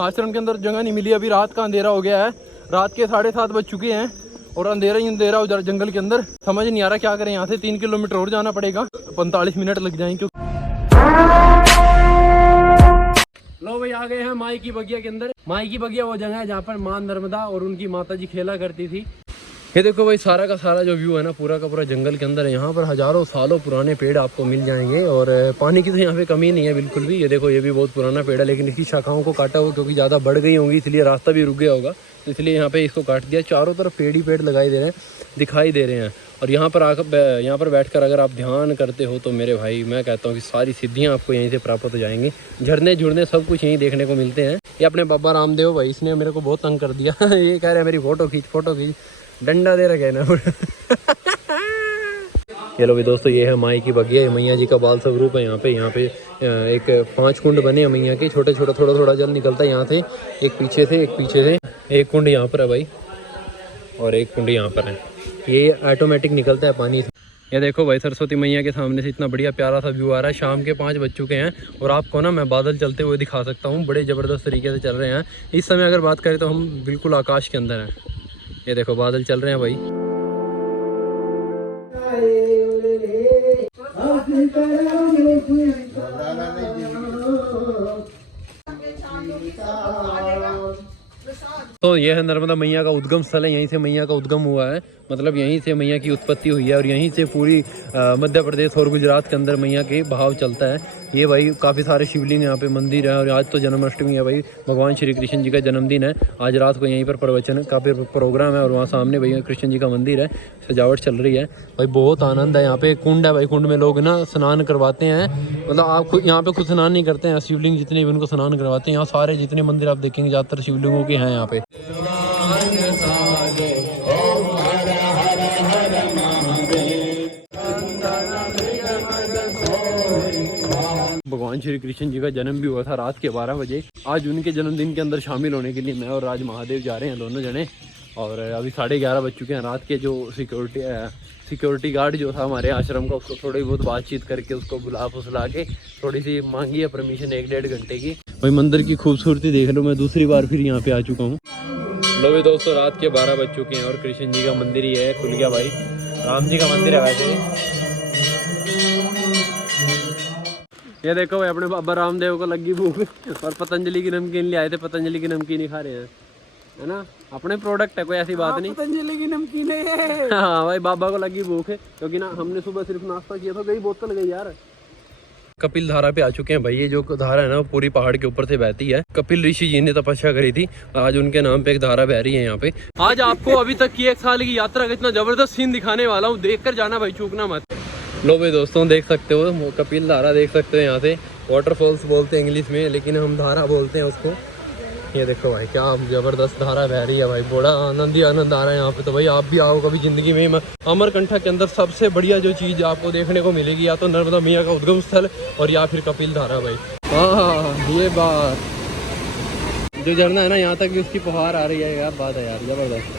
आश्रम के अंदर जगह नहीं मिली। अभी रात का अंधेरा हो गया है, रात के 7:30 बज चुके हैं और अंधेरा ही अंधेरा उधर जंगल के अंदर। समझ नहीं आ रहा क्या करें। यहाँ से 3 किलोमीटर और जाना पड़ेगा, 45 मिनट लग जाएंगे। लो भाई आ गए हैं माई की बगिया के अंदर। माई की बगिया वो जगह है जहाँ पर माँ नर्मदा और उनकी माता जी खेला करती थी। ये देखो भाई सारा का सारा जो व्यू है ना पूरा का पूरा जंगल के अंदर है। यहाँ पर हजारों सालों पुराने पेड़ आपको मिल जाएंगे और पानी की तो यहाँ पे कमी नहीं है बिल्कुल भी। ये देखो ये भी बहुत पुराना पेड़ है, लेकिन इसकी शाखाओं को काटा हुआ क्योंकि ज़्यादा बढ़ गई होंगी, इसलिए रास्ता भी रुक गया होगा, तो इसलिए यहाँ पे इसको काट दिया। चारों तरफ पेड़ ही पेड़ दिखाई दे रहे हैं। और यहाँ पर बैठकर अगर आप ध्यान करते हो तो मेरे भाई मैं कहता हूँ कि सारी सिद्धियाँ आपको यहीं से प्राप्त हो जाएंगी। झरने झुरने सब कुछ यहीं देखने को मिलते हैं। ये अपने बाबा रामदेव भाई, इसने मेरे को बहुत तंग कर दिया। ये कह रहे हैं मेरी फोटो खींच, डंडा दे रखे ना। चलो भाई दोस्तों ये है माई की बगिया। ये मैया जी का बाल स्वरूप है। यहाँ पे एक 5 कुंड बने हैं मैया के, छोटे छोटे थोड़ा जल निकलता है यहाँ से। एक पीछे से एक कुंड यहाँ पर है भाई और एक कुंड यहाँ पर है। ये ऑटोमेटिक निकलता है पानी। ये देखो भाई सरस्वती मैया के सामने से इतना बढ़िया प्यारा सा व्यू आ रहा है। शाम के 5 बज चुके हैं और आपको ना मैं बादल चलते हुए दिखा सकता हूँ, बड़े ज़बरदस्त तरीके से चल रहे हैं। इस समय अगर बात करें तो हम बिल्कुल आकाश के अंदर हैं। ये देखो बादल चल रहे हैं भाई। तो यह है नर्मदा मैया का उद्गम स्थल है। यहीं से मैया का उद्गम हुआ है, मतलब यहीं से मैया की उत्पत्ति हुई है और यहीं से पूरी मध्य प्रदेश और गुजरात के अंदर मैया के बहाव चलता है। ये भाई काफ़ी सारे शिवलिंग यहाँ पे मंदिर है। और आज तो जन्माष्टमी है भाई, भगवान श्री कृष्ण जी का जन्मदिन है। आज रात को यहीं पर प्रवचन का प्रोग्राम है और वहाँ सामने भाई कृष्ण जी का मंदिर है, सजावट चल रही है भाई। बहुत आनंद है। यहाँ पे कुंड है भाई, कुंड में लोग ना स्नान करवाते हैं। मतलब आप खुद यहाँ पे खुद स्नान नहीं करते हैं, शिवलिंग जितने भी उनको स्नान करवाते हैं। यहाँ सारे जितने मंदिर आप देखेंगे ज़्यादातर शिवलिंगों के हैं यहाँ पे। भगवान श्री कृष्ण जी का जन्म भी हुआ था रात के 12 बजे। आज उनके जन्मदिन के अंदर शामिल होने के लिए मैं और राज महादेव जा रहे हैं दोनों जने। और अभी 11:30 बज चुके हैं रात के। जो सिक्योरिटी गार्ड जो था हमारे आश्रम का, उसको थोड़ी बहुत बातचीत करके उसको बुला फुसला के थोड़ी सी मांगी है परमिशन 1-1.5 घंटे की। भाई मंदिर की खूबसूरती देख लो, मैं दूसरी बार फिर यहाँ पे आ चुका हूँ। लो भी दोस्तों रात के 12 बज चुके हैं और कृष्ण जी का मंदिर ही है, खुल गया भाई। राम जी का मंदिर है वैसे। ये देखो भाई अपने बाबा रामदेव को लगी भूख और पतंजलि की नमकीन ले आए थे। पतंजलि की नमकीन ही खा रहे हैं, है ना। अपने प्रोडक्ट है, कोई ऐसी बात नहीं। पतंजलि की नमकीन है। हाँ भाई बाबा को लगी भूख है क्योंकि ना हमने सुबह सिर्फ नाश्ता किया था। गई बोतल गई यार। कपिल धारा पे आ चुके हैं भाई। ये जो धारा है ना पूरी पहाड़ के ऊपर से बहती है। कपिल ऋषि जी ने तपस्या करी थी, आज उनके नाम पे एक धारा बह रही है यहाँ पे। आज आपको अभी तक की 1 साल की यात्रा का इतना जबरदस्त सीन दिखाने वाला हूँ, देख कर जाना भाई, चूकना मत। लो भाई दोस्तों देख सकते हो कपिल धारा देख सकते हो। यहाँ से वाटरफॉल्स बोलते हैं इंग्लिश में, लेकिन हम धारा बोलते हैं उसको। ये देखो भाई क्या जबरदस्त धारा बह रही है भाई, बड़ा आनंद ही आनंद आ रहा है यहाँ पे। तो भाई आप भी आओ कभी जिंदगी में। अमरकंटक के अंदर सबसे बढ़िया जो चीज़ आपको देखने को मिलेगी या तो नर्मदा मैया का उद्गम स्थल और या फिर कपिल धारा भाई। हाँ ये बात जो झरना है ना यहाँ तक भी उसकी फुहार आ रही है यार, बात है यार जबरदस्त।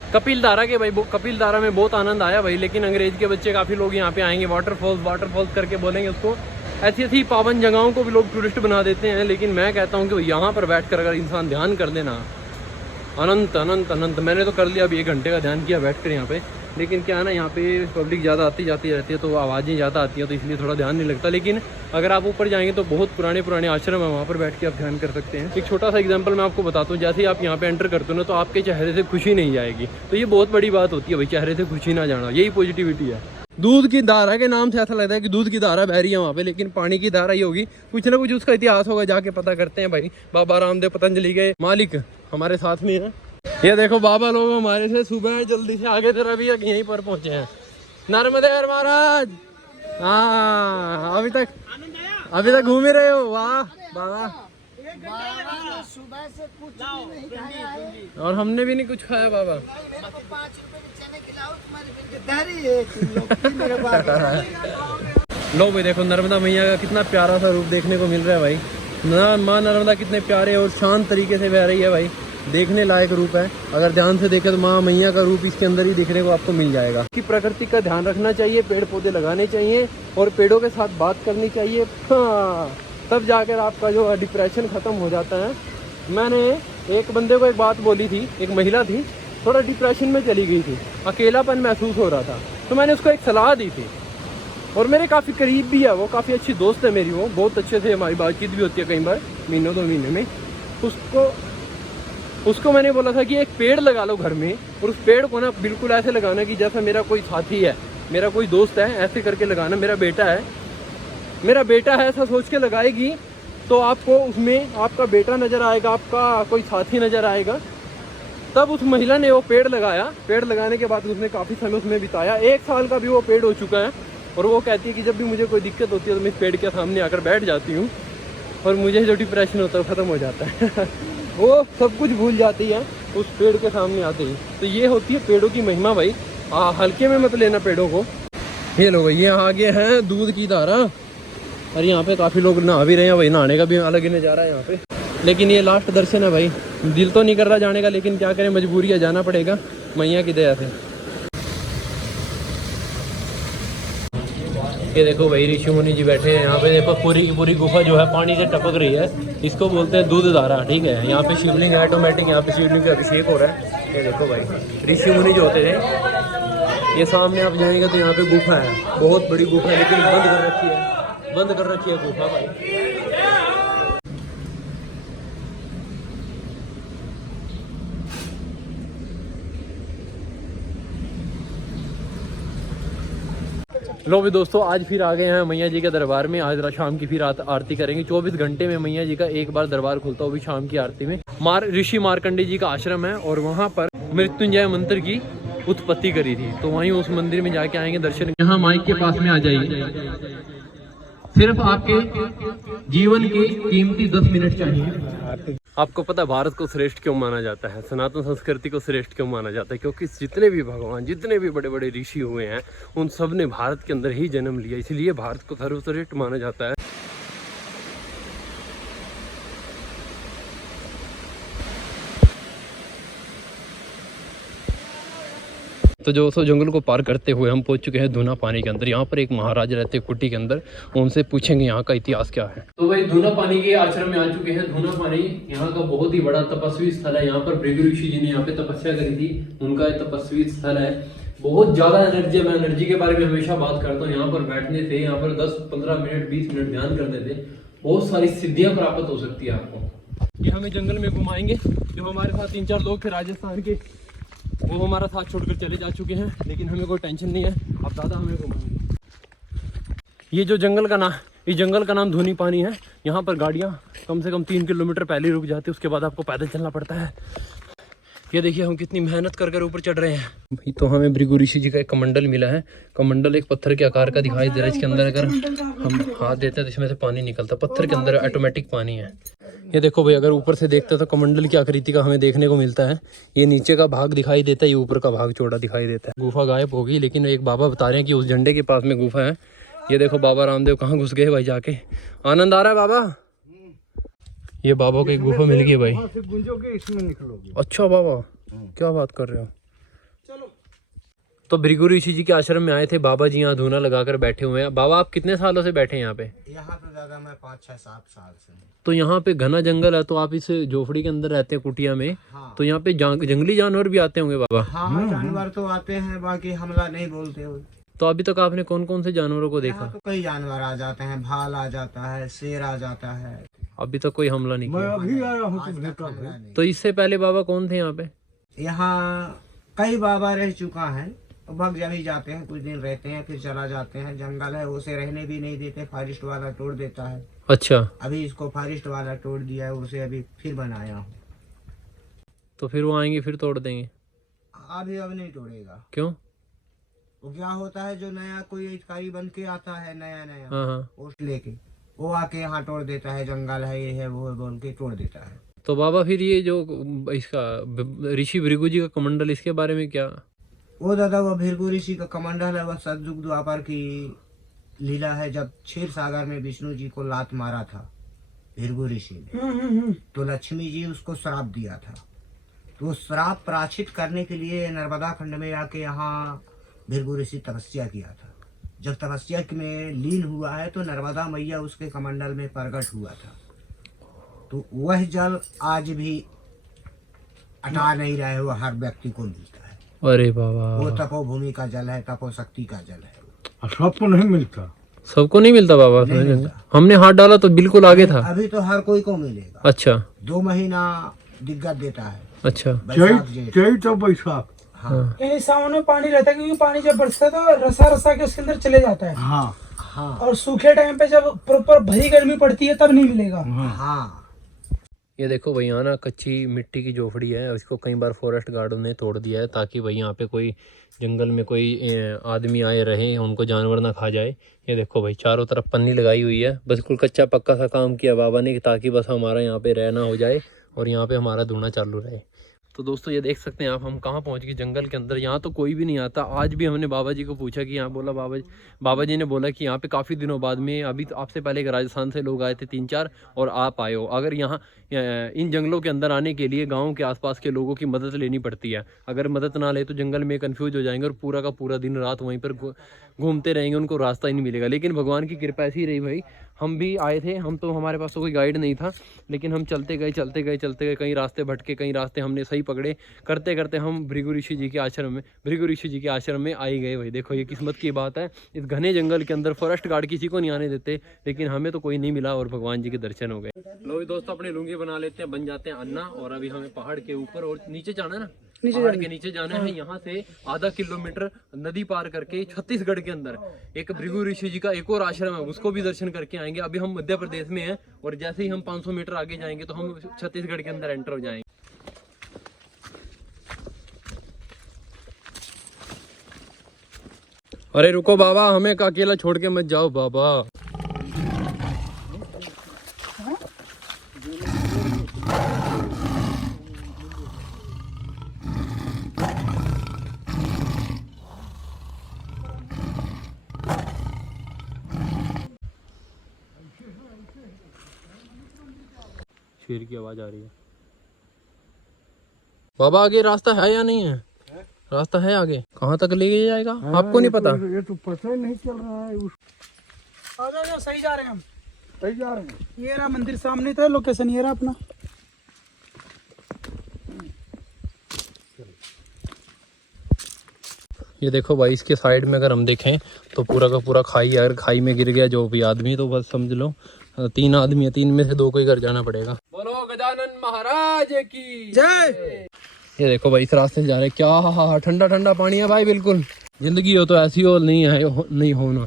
कपिल धारा के भाई, कपिल धारा में बहुत आनंद आया भाई। लेकिन अंग्रेज के बच्चे काफ़ी लोग यहाँ पे आएंगे, वाटरफॉल्स करके बोलेंगे उसको। ऐसी ऐसी पावन जगहों को भी लोग टूरिस्ट बना देते हैं। लेकिन मैं कहता हूँ कि यहाँ पर बैठकर अगर इंसान ध्यान कर देना, अनंत अनंत अनंत। मैंने तो कर लिया अभी 1 घंटे का ध्यान किया बैठकर यहाँ पे। लेकिन क्या है ना यहाँ पे पब्लिक ज़्यादा आती जाती रहती है तो आवाज़ें ज़्यादा आती हैं, तो इसलिए थोड़ा ध्यान नहीं लगता। लेकिन अगर आप ऊपर जाएंगे तो बहुत पुराने आश्रम है, वहाँ पर बैठ के आप ध्यान कर सकते हैं। एक छोटा सा एग्जांपल मैं आपको बताता हूँ। जैसे ही आप यहाँ पे एंटर करते हो ना तो आपके चेहरे से खुशी नहीं जाएगी, तो ये बहुत बड़ी बात होती है भाई, चेहरे से खुशी ना जाना, यही पॉजिटिविटी है। दूध की धारा के नाम से ऐसा लगता है कि दूध की धारा बह रही है वहाँ पे, लेकिन पानी की धारा ही होगी। कुछ ना कुछ उसका इतिहास होगा, जाके पता करते हैं भाई। बाबा रामदेव पतंजलि के मालिक हमारे साथ में है। ये देखो बाबा लोग हमारे से सुबह जल्दी से आगे थे, अभी यहीं पर पहुंचे हैं। नर्मदेव महाराज, हाँ अभी तक घूम ही रहे हो। वाह बाबा, सुबह से कुछ नहीं खाया है और हमने भी नहीं कुछ खाया बाबा। मेरे को 5 रुपए की चने खिलाओ, तुम्हारी लो भाई देखो नर्मदा मैया का कितना प्यारा सा रूप देखने को मिल रहा है भाई। ना माँ नर्मदा कितने प्यारे और शांत तरीके से बह रही है भाई, देखने लायक रूप है। अगर ध्यान से देखें तो माँ मैया का रूप इसके अंदर ही देखने को आपको मिल जाएगा। कि प्रकृति का ध्यान रखना चाहिए, पेड़ पौधे लगाने चाहिए और पेड़ों के साथ बात करनी चाहिए, हाँ, तब जाकर आपका जो डिप्रेशन ख़त्म हो जाता है। मैंने एक बंदे को एक बात बोली थी, एक महिला थी, थोड़ा डिप्रेशन में चली गई थी, अकेलापन महसूस हो रहा था, तो मैंने उसको एक सलाह दी थी और मेरे काफ़ी करीब भी है वो, काफ़ी अच्छी दोस्त है मेरी, वो बहुत अच्छे से हमारी बातचीत भी होती है कई बार महीनों 2 महीने में। उसको मैंने बोला था कि एक पेड़ लगा लो घर में, और उस पेड़ को ना बिल्कुल ऐसे लगाना कि जैसा मेरा कोई साथी है, मेरा कोई दोस्त है, ऐसे करके लगाना, मेरा बेटा है ऐसा सोच के लगाएगी तो आपको उसमें आपका बेटा नज़र आएगा, आपका कोई साथी नज़र आएगा। तब उस महिला ने वो पेड़ लगाया, पेड़ लगाने के बाद उसने काफ़ी समय उसमें बिताया, 1 साल का भी वो पेड़ हो चुका है। और वो कहती है कि जब भी मुझे कोई दिक्कत होती है तो मैं इस पेड़ के सामने आकर बैठ जाती हूँ और मुझे जो डिप्रेशन होता है वो ख़त्म हो जाता है वो सब कुछ भूल जाती है उस पेड़ के सामने आते ही। तो ये होती है पेड़ों की महिमा भाई, हल्के में मत लेना पेड़ों को। ये लो भाई, ये आगे हैं दूध की धारा, और यहाँ पे काफ़ी लोग नहा भी रहे हैं भाई, नहाने का भी अलग ही नज़ारा है यहाँ पे। लेकिन ये लास्ट दर्शन है भाई, दिल तो नहीं कर रहा जाने का, लेकिन क्या करें, मजबूरी है, जाना पड़ेगा मैया की दया से। ये देखो भाई ऋषि मुनि जी बैठे हैं यहाँ पे, देखो पूरी की पूरी गुफा जो है पानी से टपक रही है, इसको बोलते हैं दूध धारा, ठीक है। यहाँ पे शिवलिंग है ऑटोमेटिक, यहाँ पे शिवलिंग का अभिषेक हो रहा है। ये देखो भाई ऋषि मुनि जो होते थे, ये सामने आप जाएंगे तो यहाँ पे गुफा है, बहुत बड़ी गुफा है, लेकिन बंद कर रखी है गुफा भाई। लो भी दोस्तों, आज फिर आ गए हैं मैया जी के दरबार में। आज शाम की फिर आरती करेंगे। 24 घंटे में मैया जी का एक बार दरबार खुलता है, वो भी शाम की आरती में। ऋषि मार्कंडेय जी का आश्रम है और वहाँ पर मृत्युंजय मंत्र की उत्पत्ति करी थी, तो वहीं उस मंदिर में जाके आएंगे दर्शन। यहाँ माइक के पास में आ जाइए, सिर्फ आपके जीवन के कीमती 10 मिनट चाहिए। आपको पता भारत को श्रेष्ठ क्यों माना जाता है, सनातन संस्कृति को श्रेष्ठ क्यों माना जाता है? क्योंकि जितने भी भगवान, जितने भी बड़े बड़े ऋषि हुए हैं, उन सब ने भारत के अंदर ही जन्म लिया, इसलिए भारत को सर्वश्रेष्ठ माना जाता है। तो जो जंगल को पार करते हुए हम पहुंच चुके हैं धूना पानी के अंदर। यहाँ पर एक महाराज रहते हैं कुटी के अंदर, उनसे पूछेंगे यहाँ का इतिहास क्या है। तो भाई धूना पानी के आश्रम में आ चुके हैं। धूना पानी यहाँ का बहुत ही बड़ा तपस्वी स्थल है। यहाँ पर भृगु ऋषि जी ने यहाँ पे तपस्या करी थी, उनका तपस्वी स्थल है। बहुत ज्यादा एनर्जी है, मैं एनर्जी के बारे में हमेशा बात करता हूँ। यहाँ पर बैठने से, यहाँ पर 10-15 मिनट 20 मिनट ध्यान करने से बहुत सारी सिद्धियां प्राप्त हो सकती है आपको। ये हमें जंगल में घुमाएंगे। जो हमारे साथ 3-4 लोग थे राजस्थान के, वो हमारा साथ छोड़कर चले जा चुके हैं, लेकिन हमें कोई टेंशन नहीं है, अब दादा हमें घुमाएंगे। ये जो जंगल का नाम, इस जंगल का नाम धूनी पानी है। यहाँ पर गाड़ियाँ कम से कम 3 किलोमीटर पहले रुक जाती है, उसके बाद आपको पैदल चलना पड़ता है। ये देखिए हम कितनी मेहनत कर कर ऊपर चढ़ रहे हैं भाई। तो हमें भृगु ऋषि जी का एक कमंडल मिला है। कमंडल एक पत्थर के आकार का दिखाई दे रहा है। इसके अंदर अगर हम हाथ देते हैं तो इसमें से पानी निकलता है। पत्थर के अंदर ऑटोमेटिक पानी है। ये देखो भाई, अगर ऊपर से देखते हैं तो कमंडल की आकृति का हमें देखने को मिलता है। ये नीचे का भाग दिखाई देता है, ये ऊपर का भाग चौड़ा दिखाई देता है। गुफा गायब होगी, लेकिन एक बाबा बता रहे हैं कि उस झंडे के पास में गुफा है। ये देखो बाबा रामदेव कहाँ घुस गए भाई, जाके आनंद आ रहा है बाबा। ये बाबा को एक गुफा मिल गई भाई, इसमें निकलोगे। अच्छा बाबा, क्या बात कर रहे हो। चलो, तो भृगु ऋषि जी के आश्रम में आए थे बाबा जी। यहाँ धूना लगाकर बैठे हुए हैं। बाबा आप कितने सालों से बैठे हैं यहाँ पे? यहाँ पे दादा मैं 5-6-7 साल से। तो यहाँ पे घना जंगल है, तो आप इस झोपड़ी के अंदर रहते हैं कुटिया में। हाँ। तो यहाँ पे जंगली जानवर भी आते होंगे बाबा? हाँ, जानवर तो आते हैं, बाकी हमला नहीं बोलते हो। तो अभी तक आपने कौन कौन से जानवरों को देखा? तो कई जानवर आ जाते हैं, भाल आ जाता है, शेर आ जाता है। अभी तक कोई हमला नहीं किया? अभी आया हूँ। तो इससे पहले बाबा कौन थे यहाँ पे? यहाँ कई बाबा रह चुका है, भग जभी जाते हैं, कुछ दिन रहते हैं, फिर चला जाते हैं। जंगल है, उसे रहने भी नहीं देते, फॉरेस्ट वाला तोड़ देता है। अच्छा, अभी इसको फॉरेस्ट वाला तोड़ दिया है, उसे अभी फिर बनाया हूँ। तो फिर वो आएंगे फिर तोड़ देंगे? अभी अब नहीं तोड़ेगा। क्यों? वो क्या होता है, जो नया कोई अधिकारी बन के आता है, नया हाँ, पोस्ट लेके, वो आके यहाँ तोड़ देता है। जंगल है, ये है, वो है बोल के तोड़ देता है। तो बाबा फिर ये जो इसका ऋषि भृगु जी का कमंडल, इसके बारे में क्या? वो दादा, वो भृगु ऋषि का कमंडल है, वह सतयुग द्वापर की लीला है, जब क्षीर सागर में विष्णु जी को लात मारा था। भृगु ऋषि ने। तो लक्ष्मी जी उसको श्राप दिया था। तो श्राप प्रायश्चित करने के लिए नर्मदा खंड में आके यहाँ भृगु ऋषि तपस्या किया था। जब तपस्या में लीन हुआ है तो नर्मदा मैया उसके कमंडल में प्रकट हुआ था। तो वह जल आज भी हटा नहीं रहे, वो हर व्यक्ति को मिलता है। अरे बाबा, वो तपोभूमि का जल है, तपोशक्ति का जल है। सबको नहीं मिलता, सबको नहीं मिलता बाबा। नहीं मिलता। हमने हाथ डाला तो बिल्कुल आगे था। अभी तो हर कोई को मिलेगा। अच्छा 2 महीना दिक्कत देता है। अच्छा। बैसाख जेठ। चैत और बैसाख। हाँ यानी सावन में पानी रहता है, क्योंकि पानी जब बरसता है तो रसा रसा के उसके अंदर चले जाता है। हाँ हाँ और सूखे टाइम पे जब प्रॉपर भरी गर्मी पड़ती है तब नहीं मिलेगा। हाँ। ये देखो भाई, यहाँ ना कच्ची मिट्टी की झोपड़ी है, उसको कई बार फॉरेस्ट गार्डों ने तोड़ दिया है ताकि भाई यहाँ पे कोई जंगल में कोई आदमी आए रहे, उनको जानवर ना खा जाए। ये देखो भाई, चारों तरफ पन्नी लगाई हुई है, बिल्कुल कच्चा पक्का सा काम किया बाबा ने ताकि बस हमारा यहाँ पे रहना हो जाए और यहाँ पे हमारा धुना चालू रहे। तो दोस्तों ये देख सकते हैं आप, हम कहाँ पहुँच गए जंगल के अंदर। यहाँ तो कोई भी नहीं आता। आज भी हमने बाबा जी को पूछा कि यहाँ, बोला बाबा जी ने बोला कि यहाँ पे काफ़ी दिनों बाद में, अभी तो आपसे पहले राजस्थान से लोग आए थे 3-4 और आप आए हो। अगर यहाँ इन जंगलों के अंदर आने के लिए गाँव के आसपास के लोगों की मदद लेनी पड़ती है। अगर मदद ना ले तो जंगल में कन्फ्यूज हो जाएंगे और पूरा का पूरा दिन रात वहीं पर घूमते रहेंगे, उनको रास्ता ही नहीं मिलेगा। लेकिन भगवान की कृपा ऐसी रही भाई, हम भी आए थे, हम तो हमारे पास तो कोई गाइड नहीं था, लेकिन हम चलते गए, कई रास्ते भटके, कई रास्ते हमने सही पकड़े, करते करते हम भृगु ऋषि जी के आश्रम में आ ही गए भाई। देखो ये किस्मत की बात है, इस घने जंगल के अंदर फॉरेस्ट गार्ड किसी को नहीं आने देते, लेकिन हमें तो कोई नहीं मिला और भगवान जी के दर्शन हो गए। लो भी दोस्तों, अपनी लुंगी बना लेते हैं, बन जाते हैं अन्ना। और अभी हमें पहाड़ के ऊपर और नीचे जाना है ना, पहाड़ के नीचे जाना है। यहाँ से आधा किलोमीटर नदी पार करके छत्तीसगढ़ के अंदर एक भृगु ऋषि जी का एक और आश्रम है, उसको भी दर्शन करके आएंगे। अभी हम मध्य प्रदेश में हैं और जैसे ही हम 500 मीटर आगे जाएंगे तो हम छत्तीसगढ़ के अंदर एंटर हो जाएंगे। अरे रुको बाबा, हमें अकेला छोड़ के मत जाओ बाबा। शेर की आवाज आ रही है। बाबा आगे रास्ता है या नहीं है? रास्ता है आगे, कहाँ तक ले जाएगा आपको नहीं पता? ये तो पता ही नहीं चल रहा है। आ जाओ, सही जा रहे हैं हम, सही जा रहे हैं। ये रहा मंदिर सामने था, लोकेशन ये रहा अपना। ये देखो भाई, इसके साइड में अगर हम देखें तो पूरा का पूरा खाई है। अगर खाई में गिर गया जो भी आदमी तो बस समझ लो 3 आदमी है, 3 में से 2 को ही घर जाना पड़ेगा। बोलो गजानन महाराज की जय। ये देखो भाई, इस रास्ते से जा रहे, क्या ठंडा ठंडा पानी है भाई। बिल्कुल जिंदगी हो तो ऐसी हो, नहीं है नहीं होना।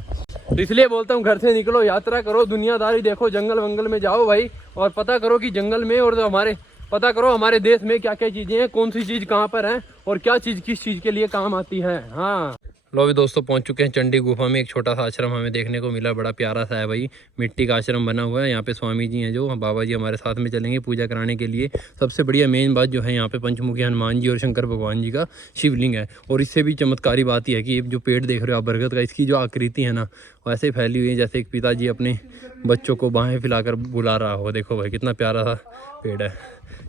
तो इसलिए बोलता हूँ घर से निकलो, यात्रा करो, दुनियादारी देखो, जंगल वंगल में जाओ भाई और पता करो कि जंगल में और पता करो हमारे देश में क्या क्या चीजें हैं, कौन सी चीज कहाँ पर है और क्या चीज किस चीज के लिए काम आती है। हाँ लो भी दोस्तों, पहुंच चुके हैं चंडी गुफा में। एक छोटा सा आश्रम हमें देखने को मिला, बड़ा प्यारा सा है भाई, मिट्टी का आश्रम बना हुआ है। यहाँ पे स्वामी जी हैं जो बाबा जी हमारे साथ में चलेंगे पूजा कराने के लिए। सबसे बढ़िया मेन बात जो है, यहाँ पे पंचमुखी हनुमान जी और शंकर भगवान जी का शिवलिंग है। और इससे भी चमत्कारी बात यह है कि ये जो पेड़ देख रहे हो आप बरगद का, इसकी जो आकृति है ना वो ऐसे फैली हुई है जैसे एक पिताजी अपने बच्चों को बाहें फैलाकर बुला रहा हो। देखो भाई कितना प्यारा सा पेड़ है।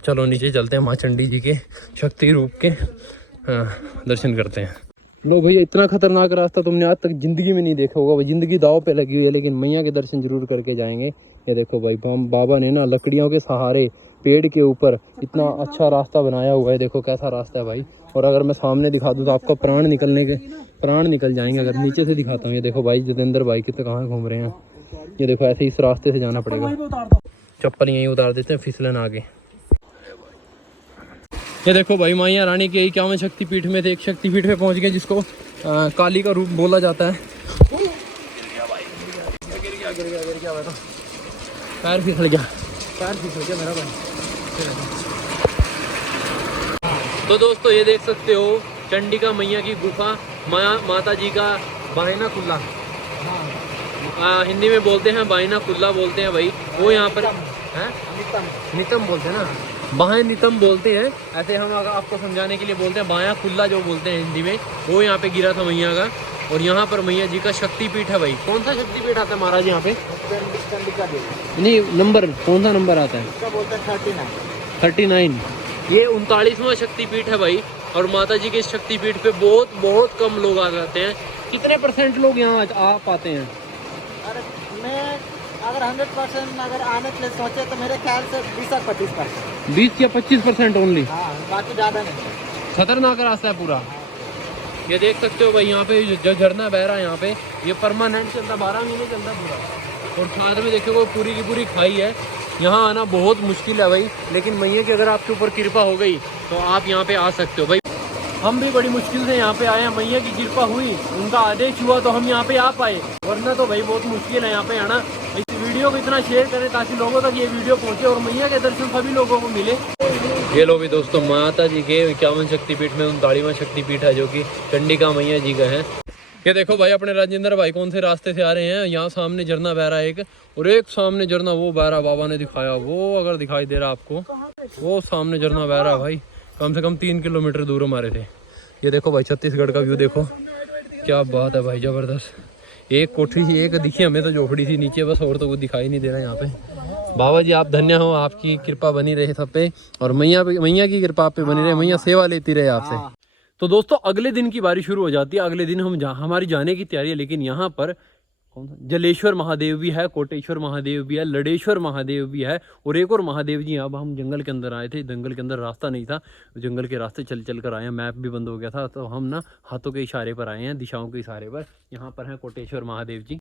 चलो नीचे चलते हैं, माँ चंडी जी के शक्ति रूप के दर्शन करते हैं। लो भैया, इतना खतरनाक रास्ता तुमने आज तक जिंदगी में नहीं देखा होगा भाई, जिंदगी दाव पे लगी हुई है, लेकिन मैया के दर्शन जरूर करके जाएंगे। ये देखो भाई, बाबा ने ना लकड़ियों के सहारे पेड़ के ऊपर इतना अच्छा रास्ता बनाया हुआ है। देखो कैसा रास्ता है भाई। और अगर मैं सामने दिखा दूँ तो आपका प्राण निकल जाएंगे। अगर नीचे से दिखाता हूँ, ये देखो भाई जितेंद्र भाई कितने कहाँ घूम रहे हैं। ये देखो ऐसे इस रास्ते से जाना पड़ेगा। चप्पल यहीं उतार देते हैं, फिसलन आगे। ये देखो भाई, मैया रानी के 51 शक्तिपीठ में से एक शक्तिपीठ में पहुंच गए, जिसको काली का रूप बोला जाता है। गिर गया तो पैर फिसल गया मेरा भाई। तो दोस्तों ये देख सकते हो चंडिका मैया की गुफा, माता जी का बायना कुल्ला, हिंदी में बोलते हैं बायना कुल्ला बोलते हैं भाई। वो यहाँ पर है नितम बोलते हैं ना, बाएं नितम बोलते हैं। ऐसे हम आपको समझाने के लिए बोलते हैं बाया कुल्ला जो बोलते हैं हिंदी में, वो यहाँ पे गिरा था मैया का। और यहाँ पर मैया जी का शक्तिपीठ है भाई। कौन सा शक्तिपीठ आता है महाराज यहाँ पे? नहीं, नंबर कौन सा नंबर आता है? इसका बोलते हैं 39। ये 39वां शक्तिपीठ है भाई। और माता जी के इस शक्तिपीठ पे बहुत कम लोग आ जाते हैं। कितने % लोग यहाँ आ पाते हैं? अरे मैं अगर 100% अगर आने के लिए सोचे तो मेरे ख्याल से 20 या 25%। 20 या 25% ओनली? हाँ, बाकी ज़्यादा नहीं। खतरनाक रास्ता है पूरा। ये देख सकते हो भाई, यहाँ पे जो झरना बह रहा है यहाँ पे, ये परमानेंट चलता, 12 महीने चलता पूरा। और साथ में देखो पूरी की पूरी खाई है। यहाँ आना बहुत मुश्किल है भाई, लेकिन मैया की अगर आपके ऊपर कृपा हो गई तो आप यहाँ पे आ सकते हो भाई। हम भी बड़ी मुश्किल से यहाँ पे आए हैं, मैया की कृपा हुई, उनका आदेश हुआ तो हम यहाँ पे आ पाए, वरना तो भाई बहुत मुश्किल है यहाँ पे आना। इस वीडियो को इतना शेयर करें ताकि लोगों तक ये वीडियो पहुँचे और मैया के दर्शन सभी लोगों को मिले। ये लो भी दोस्तों, माता जी के 51 शक्तिपीठ में 39वां शक्तिपीठ है जो कि चंडिका मैया जी का है। ये देखो भाई, अपने राजेंद्र भाई कौन से रास्ते से आ रहे हैं। यहाँ सामने झरना बह रहा है एक, और एक सामने झरना वो बह रहा, बाबा ने दिखाया वो, अगर दिखाई दे रहा आपको, वो सामने झरना बह रहा भाई। कम से कम 3 किलोमीटर दूर हमारे थे। ये देखो भाई, छत्तीसगढ़ का व्यू देखो, क्या बात है भाई, जबरदस्त। एक कोठी ही एक दिखी हमें तो, झोपड़ी थी नीचे बस, और तो कुछ दिखाई नहीं दे रहा यहाँ पे। बाबा जी आप धन्य हो, आपकी कृपा बनी रहे सब पे, और मैया की कृपा आप पे बनी रहे, मैया सेवा लेती रहे आपसे। तो दोस्तों अगले दिन की बारी शुरू हो जाती है। अगले दिन हमारी जाने की तैयारी है, लेकिन यहाँ पर कौन सा जलेश्वर महादेव भी है, कोटेश्वर महादेव भी है, लडेश्वर महादेव भी है, और एक और महादेव जी। अब हम जंगल के अंदर आए थे, जंगल के अंदर रास्ता नहीं था, जंगल के रास्ते चल कर आए हैं, मैप भी बंद हो गया था, तो हम ना हाथों के इशारे पर आए हैं, दिशाओं के इशारे पर। यहाँ पर हैं कोटेश्वर महादेव जी।